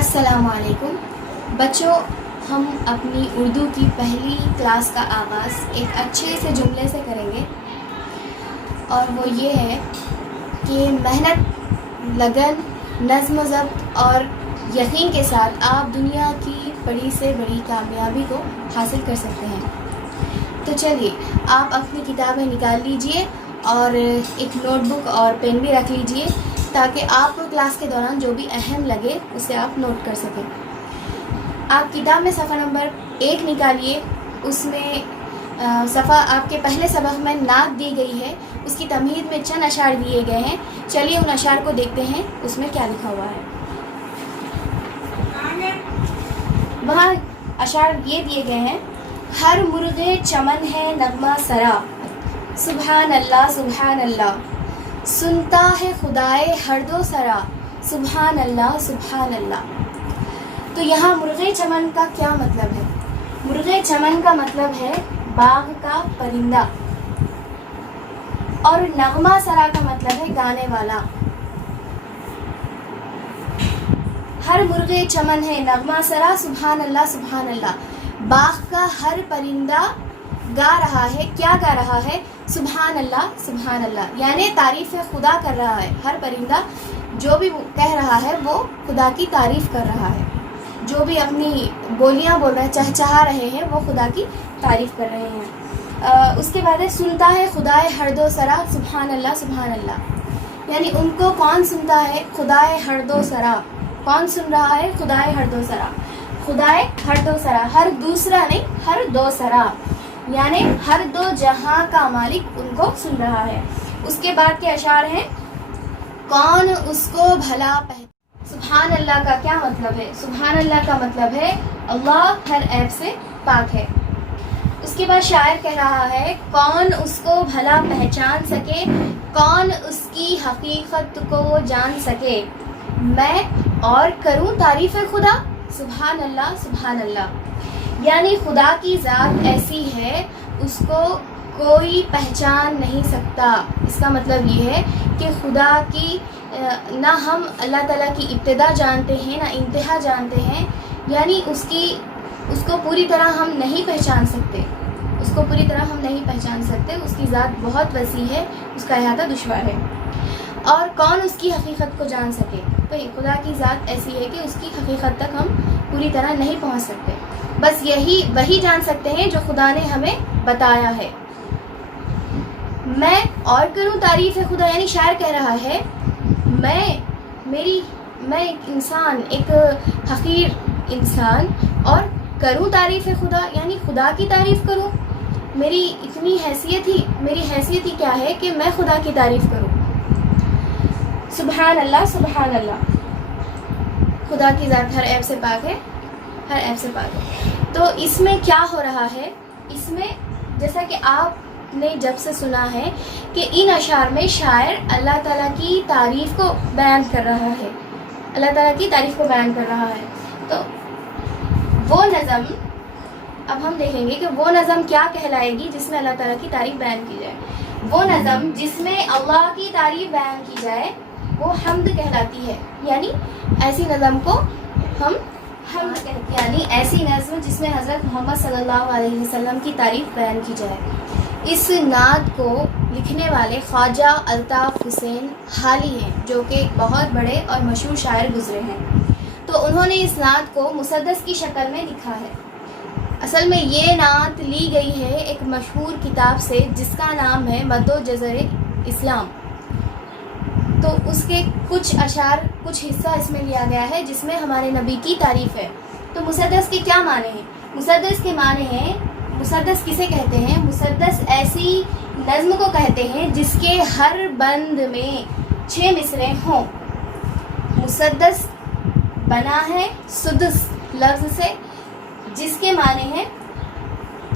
السلام علیکم بچوں، ہم اپنی اردو کی پہلی کلاس کا آغاز ایک اچھے سے جملے سے کریں گے، اور وہ یہ ہے کہ محنت، لگن، نظم و ضبط اور یقین کے ساتھ آپ دنیا کی بڑی سے بڑی کامیابی کو حاصل کر سکتے ہیں۔ تو چلیے، آپ اپنی کتابیں نکال لیجئے اور ایک نوٹ بک اور پین بھی رکھ لیجئے تاکہ آپ کو کلاس کے دوران جو بھی اہم لگے اسے آپ نوٹ کر سکیں۔ آپ کتاب میں صفحہ نمبر 1 نکالیے، اس میں صفحہ آپ کے پہلے سبق میں نعت دی گئی ہے، اس کی تمہید میں چند اشعار دیے گئے ہیں۔ چلیے ان اشعار کو دیکھتے ہیں اس میں کیا لکھا ہوا ہے۔ وہاں اشعار یہ دیے گئے ہیں: ہر مرغ چمن ہے نغمہ سرا، سبحان اللہ سبحان اللہ، سنتا ہے خدائے ہر دو سرا، سبحان اللہ سبحان اللہ۔ تو یہاں مرغ چمن کا کیا مطلب ہے؟ مرغ چمن کا مطلب ہے باغ کا پرندہ، اور نغمہ سرا کا مطلب ہے گانے والا۔ ہر مرغ چمن ہے نغمہ سرا، سبحان اللہ سبحان اللہ، باغ کا ہر پرندہ گا رہا ہے۔ کیا گا رہا ہے؟ سبحان اللہ سبحان اللہ، یعنی تعریف خدا کر رہا ہے۔ ہر پرندہ جو بھی کہہ رہا ہے وہ خدا کی تعریف کر رہا ہے، جو بھی اپنی بولیاں بول رہے ہیں، چہچہا رہے ہیں، وہ خدا کی تعریف کر رہے ہیں۔ اس کے بعد ہے سنتا ہے خدائے ہر دو سرا، سبحان اللہ سبحان اللہ، یعنی ان کو کون سنتا ہے؟ خدائے ہر دو سرا۔ کون سن رہا ہے؟ خدائے ہر دو سرا، خدائے ہر دو سرا، ہر دوسرا نہیں، ہر دو سرا، یعنی ہر دو جہاں کا مالک ان کو سن رہا ہے۔ اس کے بعد کے اشعار ہیں: کون اس کو بھلا سبحان اللہ کا کیا مطلب ہے؟ سبحان اللہ کا مطلب ہے اللہ ہر عیب سے پاک ہے۔ اس کے بعد شاعر کہہ رہا ہے: کون اس کو بھلا پہچان سکے، کون اس کی حقیقت کو جان سکے، میں اور کروں تعریف خدا، سبحان اللہ سبحان اللہ، یعنی خدا کی ذات ایسی ہے اس کو کوئی پہچان نہیں سکتا۔ اس کا مطلب یہ ہے کہ خدا کی نہ ہم اللہ تعالیٰ کی ابتدا جانتے ہیں نہ انتہا جانتے ہیں، یعنی اس کو پوری طرح ہم نہیں پہچان سکتے، اس کو پوری طرح ہم نہیں پہچان سکتے۔ اس کی ذات بہت وسیع ہے، اس کا احاطہ دشوار ہے۔ اور کون اس کی حقیقت کو جان سکے، تو خدا کی ذات ایسی ہے کہ اس کی حقیقت تک ہم پوری طرح نہیں پہنچ سکتے، بس وہی جان سکتے ہیں جو خدا نے ہمیں بتایا ہے۔ میں اور کروں تعریف خدا، یعنی شاعر کہہ رہا ہے میں ایک انسان، ایک حقیر انسان، اور کروں تعریف خدا، یعنی خدا کی تعریف کروں۔ میری اتنی حیثیت ہی کیا ہے کہ میں خدا کی تعریف کروں۔ سبحان اللہ سبحان اللہ، خدا کی ذات ہر عیب سے پاک ہے، ہر عیب سے پاک ہے۔ تو اس میں کیا ہو رہا ہے؟ اس میں جیسا کہ آپ نے جب سے سنا ہے کہ ان اشعار میں شاعر اللہ تعالیٰ کی تعریف کو بیان کر رہا ہے، اللہ تعالیٰ کی تعریف کو بیان کر رہا ہے، تو وہ نظم اب ہم دیکھیں گے کہ وہ نظم کیا کہلائے گی جس میں اللہ تعالیٰ کی تعریف بیان کی جائے۔ وہ نظم جس میں اللہ کی تعریف بیان کی جائے وہ حمد کہلاتی ہے، یعنی ایسی نظم کو ہم حمد کہتے ہیں، یعنی ایسی نظم جس میں حضرت محمد صلی اللہ علیہ وسلم کی تعریف بیان کی جائے۔ اس نعت کو لکھنے والے خواجہ الطاف حسین حالی ہیں، جو کہ بہت بڑے اور مشہور شاعر گزرے ہیں۔ تو انہوں نے اس نعت کو مسدس کی شکل میں لکھا ہے۔ اصل میں یہ نعت لی گئی ہے ایک مشہور کتاب سے جس کا نام ہے مد و جزر اسلام۔ تو اس کے کچھ اشعار، کچھ حصہ اس میں لیا گیا ہے جس میں ہمارے نبی کی تعریف ہے۔ تو مسدس کے کیا معنی ہیں؟ مسدس کے معنی ہیں، مسدس کسے کہتے ہیں؟ مسدس ایسی نظم کو کہتے ہیں جس کے ہر بند میں 6 مصرعے ہوں۔ مسدس بنا ہے سدس لفظ سے، جس کے معنی ہیں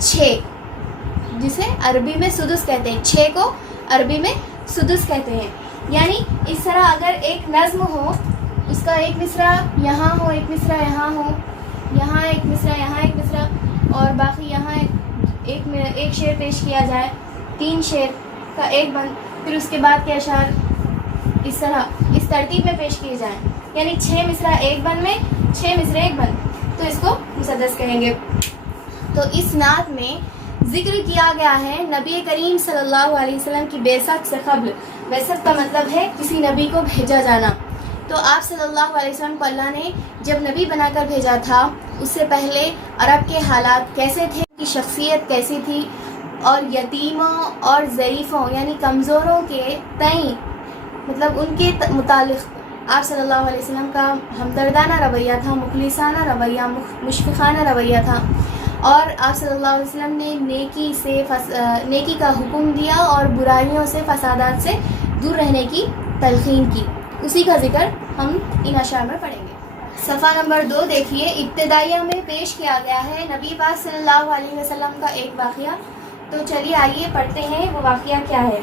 6، جسے عربی میں سدس کہتے ہیں، 6 کو عربی میں سدس کہتے ہیں۔ یعنی اس طرح اگر ایک نظم ہو، اس کا ایک مصرع یہاں ہو، ایک مصرع یہاں ہو، یہاں ایک مصرع، یہاں ایک مصرع، اور باقی یہاں ایک شعر پیش کیا جائے، 3 شعر کا ایک بند، پھر اس کے بعد کے اشعار اس طرح اس ترتیب میں پیش کیے جائیں، یعنی 6 مصرع ایک بند میں، 6 مصرے ایک بند، تو اس کو مسدس کہیں گے۔ تو اس نعت میں ذکر کیا گیا ہے نبی کریم صلی اللہ علیہ وسلم کی بعثت سے قبل۔ بعثت کا مطلب ہے کسی نبی کو بھیجا جانا۔ تو آپ صلی اللہ علیہ وسلم کو اللہ نے جب نبی بنا کر بھیجا تھا، اس سے پہلے عرب کے حالات کیسے تھے، ان کی شخصیت کیسی تھی، اور یتیموں اور ضعیفوں یعنی کمزوروں کے تئیں مطلب ان کے متعلق آپ صلی اللہ علیہ وسلم کا ہمدردانہ رویہ تھا، مخلصانہ رویہ، مشفقانہ رویہ تھا، اور آپ صلی اللہ علیہ وسلم نے نیکی کا حکم دیا اور برائیوں سے، فسادات سے دور رہنے کی تلقین کی۔ اسی کا ذکر ہم ان اشعار میں پڑھیں گے۔ صفحہ نمبر 2 دیکھیے، ابتدائیہ میں پیش کیا گیا ہے نبی پاک صلی اللہ علیہ وسلم کا ایک واقعہ۔ تو چلیے آئیے پڑھتے ہیں وہ واقعہ کیا ہے۔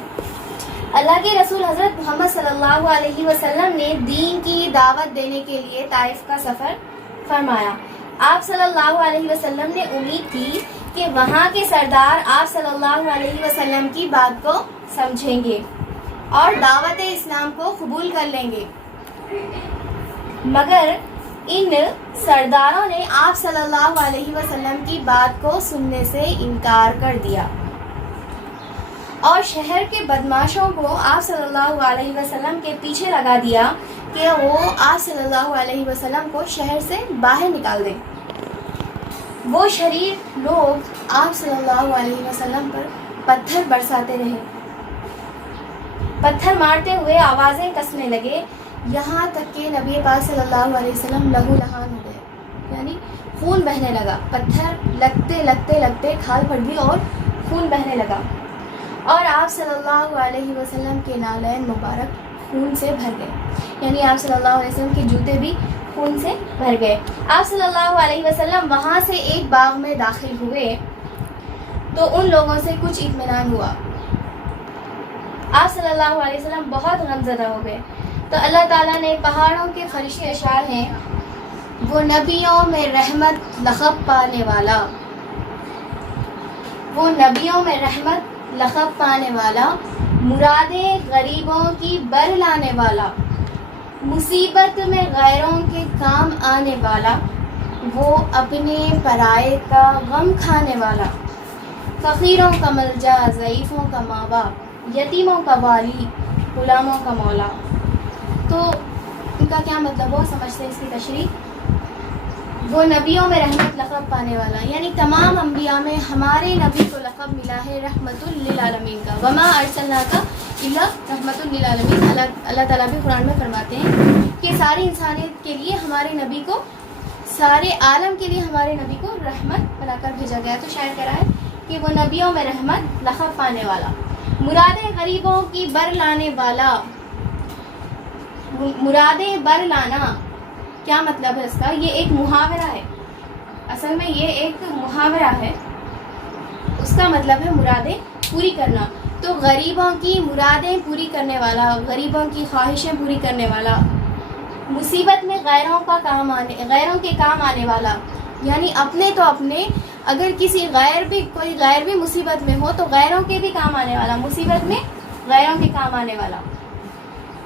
اللہ کے رسول حضرت محمد صلی اللہ علیہ وسلم نے دین کی دعوت دینے کے لیے طائف کا سفر فرمایا۔ آپ صلی اللہ علیہ وسلم نے امید کی کہ وہاں کے سردار آپ صلی اللہ علیہ وسلم کی بات کو سمجھیں گے اور دعوت اسلام کو قبول کر لیں گے، مگر ان سرداروں نے آپ صلی اللہ علیہ وسلم کی بات کو سننے سے انکار کر دیا اور شہر کے بدماشوں کو آپ صلی اللہ علیہ وسلم کے پیچھے لگا دیا کہ وہ آپ صلی اللہ علیہ وسلم کو شہر سے باہر نکال دیں۔ وہ شریر لوگ آپ صلی اللہ علیہ وسلم پر پتھر برساتے رہے، پتھر مارتے ہوئے آوازیں کسنے لگے، یہاں تک کہ نبی پاک صلی اللہ علیہ وسلم لہو لہان ہو گئے، یعنی خون بہنے لگا، پتھر لگتے لگتے لگتے کھال پڑ گئی اور خون بہنے لگا، اور آپ صلی اللہ علیہ وسلم کے نالین مبارک خون سے بھر گئے، یعنی آپ صلی اللہ علیہ وسلم کے جوتے بھی خون سے بھر گئے۔ آپ صلی اللہ علیہ وسلم وہاں سے ایک باغ میں داخل ہوئے تو ان لوگوں سے کچھ اطمینان ہوا۔ آپ صلی اللہ علیہ وسلم بہت غمزدہ ہو گئے۔ تو اللہ تعالیٰ نے پہاڑوں کے فرشتے اشعار ہیں، وہ نبیوں میں رحمت لقب پانے والا، وہ نبیوں میں رحمت لقب پانے والا، مرادیں غریبوں کی بر لانے والا، مصیبت میں غیروں کے کام آنے والا، وہ اپنے پرائے کا غم کھانے والا، فقیروں کا ملجا، ضعیفوں کا ماں باپ، یتیموں کا والی، غلاموں کا مولا۔ تو ان کا کیا مطلب ہو سمجھتے ہیں اس کی تشریح۔ وہ نبیوں میں رحمت لقب پانے والا، یعنی تمام انبیاء میں ہمارے نبی کو لقب ملا ہے رحمت للعالمین کا، وما ارسلناک الا رحمت للعالمین۔ اللہ تعالیٰ بھی قرآن میں فرماتے ہیں کہ ساری انسانیت کے لیے ہمارے نبی کو، سارے عالم کے لیے ہمارے نبی کو رحمت بنا کر بھیجا گیا۔ تو شاعر کہہ رہا ہے کہ وہ نبیوں میں رحمت لقب پانے والا، مرادیں غریبوں کی بر لانے والا۔ مرادیں بر لانا کیا مطلب ہے اس کا؟ یہ ایک محاورہ ہے، اصل میں یہ ایک محاورہ ہے، اس کا مطلب ہے مرادیں پوری کرنا۔ تو غریبوں کی مرادیں پوری کرنے والا، غریبوں کی خواہشیں پوری کرنے والا، مصیبت میں غیروں کے کام آنے والا، یعنی اپنے تو اپنے، اگر کسی کوئی غیر بھی مصیبت میں ہو تو غیروں کے بھی کام آنے والا، مصیبت میں غیروں کے کام آنے والا،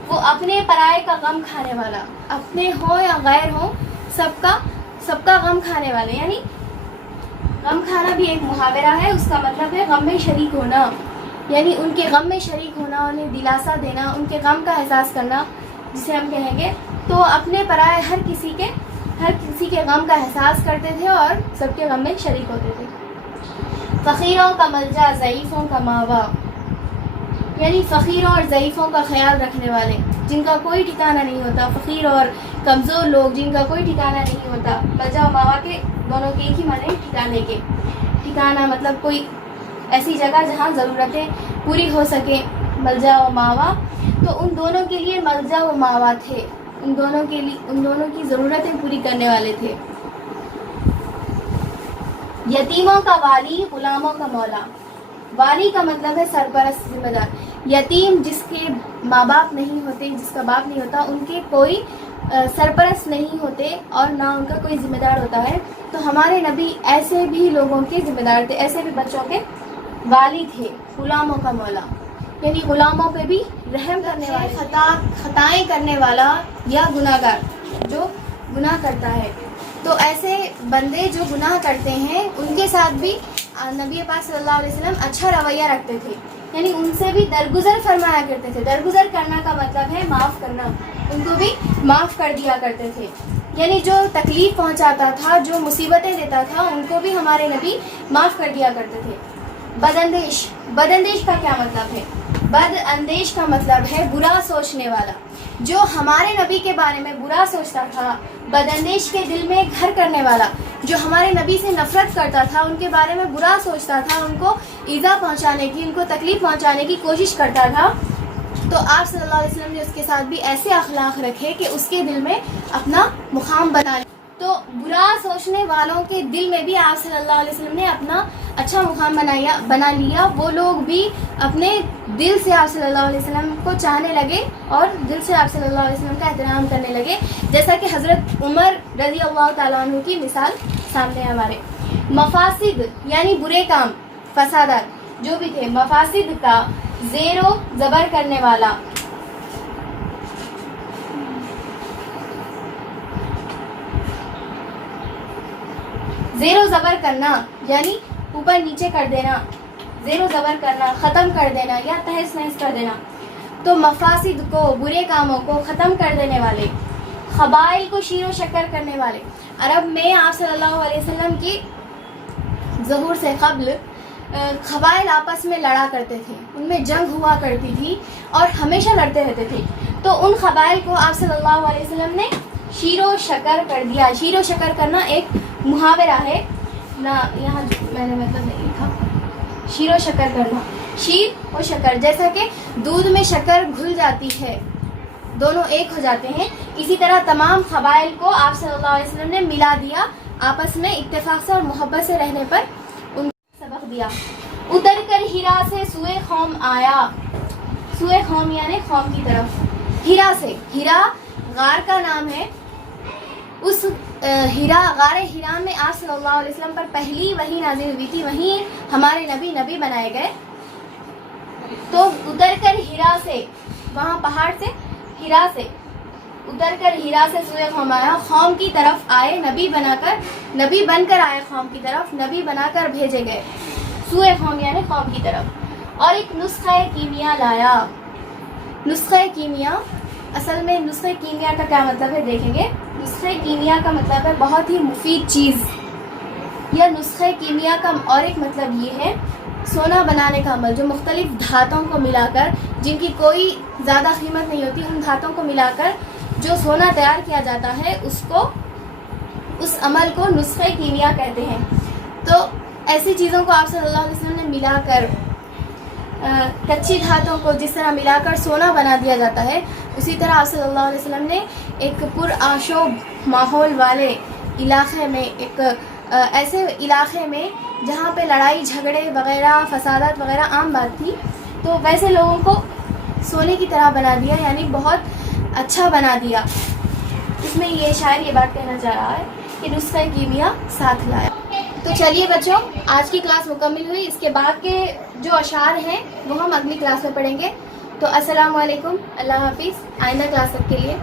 وہ اپنے پرائے کا غم کھانے والا، اپنے ہو یا غیر ہو سب کا غم کھانے والے، یعنی غم کھانا بھی ایک محاورہ ہے، اس کا مطلب ہے غم میں شریک ہونا، یعنی ان کے غم میں شریک ہونا، انہیں دلاسا دینا، ان کے غم کا احساس کرنا جسے ہم کہیں گے۔ تو اپنے پرائے ہر کسی کے غم کا احساس کرتے تھے اور سب کے غم میں شریک ہوتے تھے۔ فقیروں کا ملجا، ضعیفوں کا ماں باپ، یعنی فقیروں اور ضعیفوں کا خیال رکھنے والے، جن کا کوئی ٹھکانہ نہیں ہوتا، فقیر اور کمزور لوگ جن کا کوئی ٹھکانہ نہیں ہوتا۔ ملجا و ماوا کے دونوں کے ایک ہی معنی ٹھکانے کے، ٹھکانہ مطلب کوئی ایسی جگہ جہاں ضرورتیں پوری ہو سکیں، ملجا و ماوا۔ تو ان دونوں کے لیے ملجا و ماوا تھے، ان دونوں کی ضرورتیں پوری کرنے والے تھے۔ یتیموں کا والی، غلاموں کا مولا۔ والی کا مطلب ہے سرپرست، ذمہ دار۔ یتیم جس کے ماں باپ نہیں ہوتے، جس کا باپ نہیں ہوتا، ان کے کوئی سرپرست نہیں ہوتے اور نہ ان کا کوئی ذمہ دار ہوتا ہے۔ تو ہمارے نبی ایسے بھی لوگوں کے ذمہ دار تھے، ایسے بھی بچوں کے والی تھے۔ غلاموں کا مولا یعنی غلاموں پہ بھی رحم کرنے والے، خطائیں کرنے والا یا گناہگار جو گناہ کرتا ہے. تو ایسے بندے جو گناہ کرتے ہیں ان کے ساتھ بھی نبی پاک صلی اللہ علیہ وسلم اچھا رویہ رکھتے تھے, یعنی ان سے بھی درگزر فرمایا کرتے تھے. درگزر کرنا کا مطلب ہے معاف کرنا, ان کو بھی معاف کر دیا کرتے تھے. یعنی جو تکلیف پہنچاتا تھا, جو مصیبتیں دیتا تھا, ان کو بھی ہمارے نبی معاف کر دیا کرتے تھے. بداندیش, بداندیش کا کیا مطلب ہے؟ بد اندیش کا مطلب ہے برا سوچنے والا. جو ہمارے نبی کے بارے میں برا سوچتا تھا, بداندیش کے دل میں گھر کرنے والا, جو ہمارے نبی سے نفرت کرتا تھا, ان کے بارے میں برا سوچتا تھا, ان کو ایذا پہنچانے کی, ان کو تکلیف پہنچانے کی کوشش کرتا تھا, تو آپ صلی اللہ علیہ وسلم نے اس کے ساتھ بھی ایسے اخلاق رکھے کہ اس کے دل میں اپنا مقام بنا لیا. تو برا سوچنے والوں کے دل میں بھی آپ صلی اللہ علیہ وسلم نے اپنا اچھا مقام بنا لیا. وہ لوگ بھی اپنے دل سے آپ صلی اللہ علیہ وسلم کو چاہنے لگے اور دل سے آپ صلی اللہ علیہ وسلم کا احترام کرنے لگے, جیسا کہ حضرت عمر رضی اللہ تعالیٰ عنہ کی مثال سامنے ہے ہمارے. مفاسد یعنی برے کام, فسادات جو بھی تھے, مفاسد کا زیر و زبر کرنے والا. زیر و زبر کرنا یعنی اوپر نیچے کر دینا, زیر و زبر کرنا, ختم کر دینا یا تہس نہس کر دینا. تو مفاسد کو, برے کاموں کو ختم کر دینے والے, قبائل کو شیر و شکر کرنے والے. عرب میں آپ صلی اللہ علیہ وسلم کی ظہور سے قبل قبائل آپس میں لڑا کرتے تھے, ان میں جنگ ہوا کرتی تھی اور ہمیشہ لڑتے رہتے تھے. تو ان قبائل کو آپ صلی اللہ علیہ وسلم نے شیر و شکر کر دیا. شیر و شکر کرنا ایک محاورہ ہے نا, یہاں میں نے مطلب نہیں لکھا. شیر و شکر کرنا, شیر و شکر, جیسا کہ دودھ میں شکر گھل جاتی ہے, دونوں ایک ہو جاتے ہیں, اسی طرح تمام قبائل کو آپ صلی اللہ علیہ وسلم نے ملا دیا, آپس میں اتفاق سے اور محبت سے رہنے پر ان کو سبق دیا. اتر کر ہیرا سے سوئے قوم آیا, سوئے قوم یعنی قوم کی طرف. ہیرا سے, ہیرا غار کا نام ہے. اس ہیرا, غار ہیرا میں آپ صلی اللہ علیہ وسلم پر پہلی وحی نازل ہوئی تھی, وہیں ہمارے نبی بنائے گئے. تو اتر کر ہیرا سے, وہاں پہاڑ سے, ہیرا سے اتر کر ہیرا سے سوئے قوم آیا, قوم کی طرف آئے, نبی بن کر آئے قوم کی طرف, نبی بنا کر بھیجے گئے. سوئے قوم یعنی قوم کی طرف. اور ایک نسخہ کیمیا لایا. نسخہ کیمیا, اصل میں نسخہ کیمیا کا کیا مطلب ہے دیکھیں گے. نسخہ کیمیا کا مطلب ہے بہت ہی مفید چیز, یا نسخہ کیمیا کا اور ایک مطلب یہ ہے سونا بنانے کا عمل, جو مختلف دھاتوں کو ملا کر, جن کی کوئی زیادہ قیمت نہیں ہوتی, ان دھاتوں کو ملا کر جو سونا تیار کیا جاتا ہے, اس عمل کو نسخہ کیمیا کہتے ہیں. تو ایسی چیزوں کو آپ صلی اللہ علیہ وسلم نے ملا کر, کچی دھاتوں کو جس طرح ملا کر سونا بنا دیا جاتا ہے, اسی طرح آپ صلی اللہ علیہ وسلم نے ایک پرآشوب ماحول والے علاقے میں, ایک ایسے علاقے میں جہاں پہ لڑائی جھگڑے وغیرہ, فسادات وغیرہ عام بات تھی, تو ویسے لوگوں کو سونے کی طرح بنا دیا, یعنی بہت اچھا بنا دیا. اس میں یہ شاعر یہ بات کہنا چاہ رہا ہے کہ نسخہ کیمیا ساتھ لایا. تو چلیے بچوں, آج کی کلاس مکمل ہوئی. اس کے بعد کے جو اشعار ہیں وہ ہم اگلی کلاس میں پڑھیں گے. تو السلام علیکم, اللہ حافظ, آئندہ کلاس تک کے لیے.